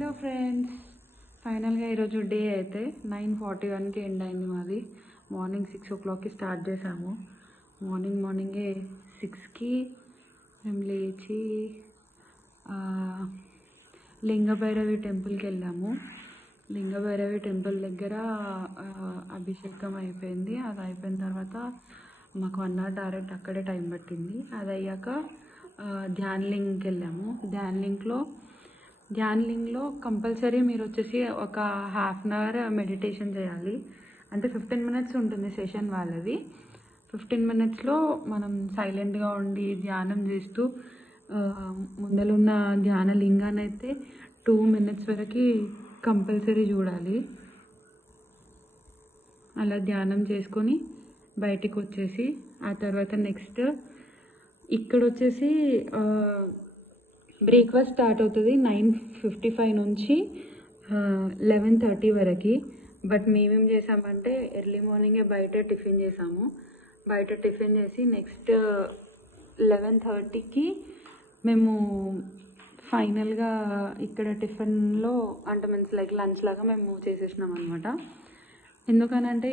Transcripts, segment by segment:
Hello friends, ఫైనల్గా ఈరోజు day అయితే 9:41కి ఎండ్ అయింది. మాది మార్నింగ్ 6 o'clockకి స్టార్ట్ చేసాము. మార్నింగే 6కి మేము లేచి లింగభైరవి టెంపుల్కి వెళ్ళాము. లింగభైరవి టెంపుల్ దగ్గర అభిషేకం అయిపోయింది. అది అయిపోయిన తర్వాత మాకు 1 hour డైరెక్ట్ అక్కడే టైం పట్టింది. అది అయ్యాక ధ్యాన్లింగ్కి వెళ్ళాము. ధ్యాన్లింగ్లో కంపల్సరీ మీరు వచ్చేసి ఒక 1/2 hour మెడిటేషన్ చేయాలి. అంటే 15 minutes ఉంటుంది సెషన్ వాళ్ళది. 15 minutesలో మనం సైలెంట్గా ఉండి ధ్యానం చేస్తూ ముందలున్న ధ్యాన లింగాన్ని అయితే 2 minutes వరకు కంపల్సరీ చూడాలి. అలా ధ్యానం చేసుకొని బయటికి వచ్చేసి ఆ తర్వాత నెక్స్ట్ ఇక్కడ వచ్చేసి బ్రేక్ఫాస్ట్ స్టార్ట్ అవుతుంది 9:55 నుంచి 11:30 వరకు. బట్ మేమేం చేసామంటే ఎర్లీ మార్నింగే బయట టిఫిన్ చేసాము. బయట టిఫిన్ చేసి నెక్స్ట్ 11:30కి మేము ఫైనల్గా ఇక్కడ టిఫిన్లో అంటే మీన్స్ లైక్ లంచ్ లాగా మేము చేసేసినాం అనమాట. ఎందుకనంటే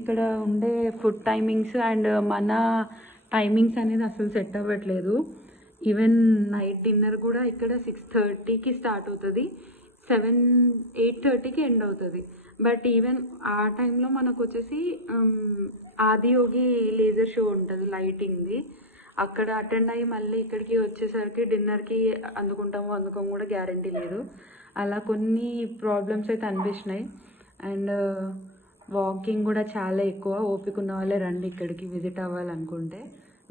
ఇక్కడ ఉండే ఫుడ్ టైమింగ్స్ అండ్ మన టైమింగ్స్ అనేది అసలు సెట్ అవ్వట్లేదు. ఈవెన్ నైట్ డిన్నర్ కూడా ఇక్కడ 6:30కి స్టార్ట్ అవుతుంది, 8:30కి ఎండ్ అవుతుంది. బట్ ఈవెన్ ఆ టైంలో మనకు వచ్చేసి ఆదియోగి లేజర్ షో ఉంటుంది లైటింగ్ది. అక్కడ అటెండ్ అయ్యి మళ్ళీ ఇక్కడికి వచ్చేసరికి డిన్నర్కి అందుకోం కూడా గ్యారంటీ లేదు. అలా కొన్ని ప్రాబ్లమ్స్ అయితే అనిపించినాయి. అండ్ వాకింగ్ కూడా చాలా ఎక్కువ. ఓపిక ఉన్న వాళ్ళే రండి ఇక్కడికి విజిట్ అవ్వాలనుకుంటే,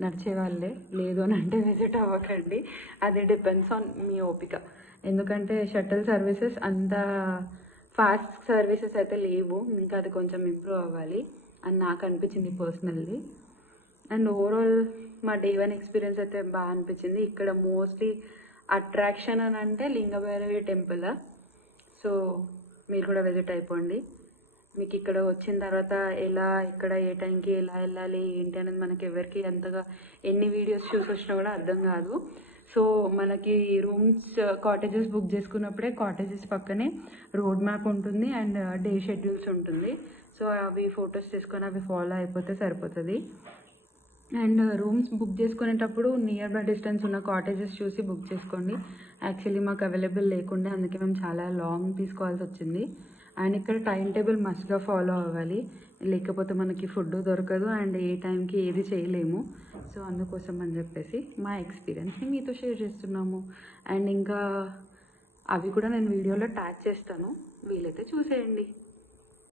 నడిచే వాళ్ళే. లేదు అని అంటే విజిట్ అవ్వకండి, అది డిపెండ్స్ ఆన్ మీ ఓపిక. ఎందుకంటే షటిల్ సర్వీసెస్ అంత ఫాస్ట్ సర్వీసెస్ అయితే లేవు, ఇంకా అది కొంచెం ఇంప్రూవ్ అవ్వాలి అని నాకు అనిపించింది పర్సనల్లీ. అండ్ ఓవరాల్ మా డే 1 ఎక్స్పీరియన్స్ అయితే బాగా అనిపించింది. ఇక్కడ మోస్ట్లీ అట్రాక్షన్ అని అంటే లింగభైరవి టెంపుల్. సో మీరు కూడా విజిట్ అయిపోండి. మీకు ఇక్కడ వచ్చిన తర్వాత ఇక్కడ ఏ టైంకి ఎలా వెళ్ళాలి ఏంటి అనేది మనకి ఎవరికి అంతగా ఎన్ని వీడియోస్ చూసి వచ్చినా కూడా అర్థం కాదు. సో మనకి కాటేజెస్ బుక్ చేసుకున్నప్పుడే కాటేజెస్ పక్కనే రోడ్ మ్యాప్ ఉంటుంది అండ్ డే షెడ్యూల్స్ ఉంటుంది. సో అవి ఫొటోస్ తీసుకొని అవి ఫాలో అయిపోతే సరిపోతుంది. అండ్ రూమ్స్ బుక్ చేసుకునేటప్పుడు నియర్ బై డిస్టెన్స్ ఉన్న కాటేజెస్ చూసి బుక్ చేసుకోండి. యాక్చువల్లీ మాకు అవైలబుల్ లేకుండే, అందుకే మేము చాలా లాంగ్ తీసుకోవాల్సి వచ్చింది. అండ్ ఇక్కడ టైం టేబుల్ మస్ట్గా ఫాలో అవ్వాలి, లేకపోతే మనకి ఫుడ్ దొరకదు అండ్ ఏ టైంకి ఏది చేయలేము. సో అందుకోసం అని చెప్పేసి మా ఎక్స్పీరియన్స్ని మీతో షేర్ చేస్తున్నాము. అండ్ ఇంకా అవి కూడా నేను వీడియోలో ట్యాగ్ చేస్తాను, వీలైతే చూసేయండి.